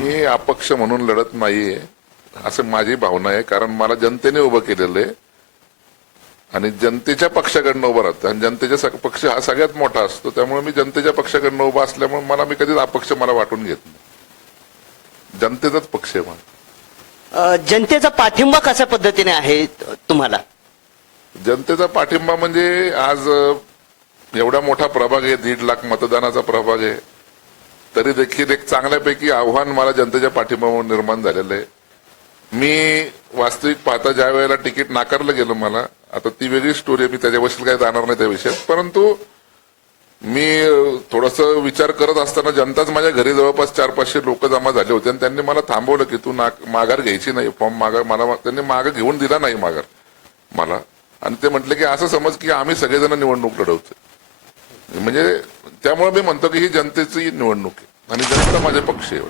मी अपक्ष म्हणून लढत नाहीये असं माझी भावना आहे. कारण मला जनतेने उभं केलेलं आहे आणि जनतेच्या पक्षाकडनं उभं राहतं आणि जनतेचा पक्ष हा सगळ्यात मोठा असतो. त्यामुळे मी जनतेच्या पक्षाकडनं उभा असल्यामुळे मी कधीच अपक्ष वाटून घेत नाही. जनतेचाच पक्ष आहे मला. जनतेचा पाठिंबा कशा पद्धतीने आहे तुम्हाला? जनतेचा पाठिंबा म्हणजे आज एवढा मोठा प्रभाग आहे, 1.5 लाख मतदानाचा प्रभाग आहे, तरी देखील एक चांगल्यापैकी आव्हान मला जनतेच्या पाठिंबामुळे निर्माण झालेलं आहे. मी वास्तविक पाहता ज्या वेळेला तिकीट नाकारलं गेलं मला, आता ती वेगळी स्टोरी आहे, मी त्याच्याविषयी काही जाणार नाही त्या विषयात. परंतु मी थोडस विचार करत असताना जनताच माझ्या घरी जवळपास 400-500 लोक जमा झाले होते आणि त्यांनी मला थांबवलं की तू माघार घ्यायची नाही, फॉर्म मला त्यांनी माघार घेऊन दिला नाही माघार मला. आणि ते म्हटले की असं समज की आम्ही सगळेजण निवडणूक लढवतोय. म्हणजे त्यामुळे मी म्हणतो की ही जनतेची निवडणूक आहे आणि जनता माझे पक्ष आहे.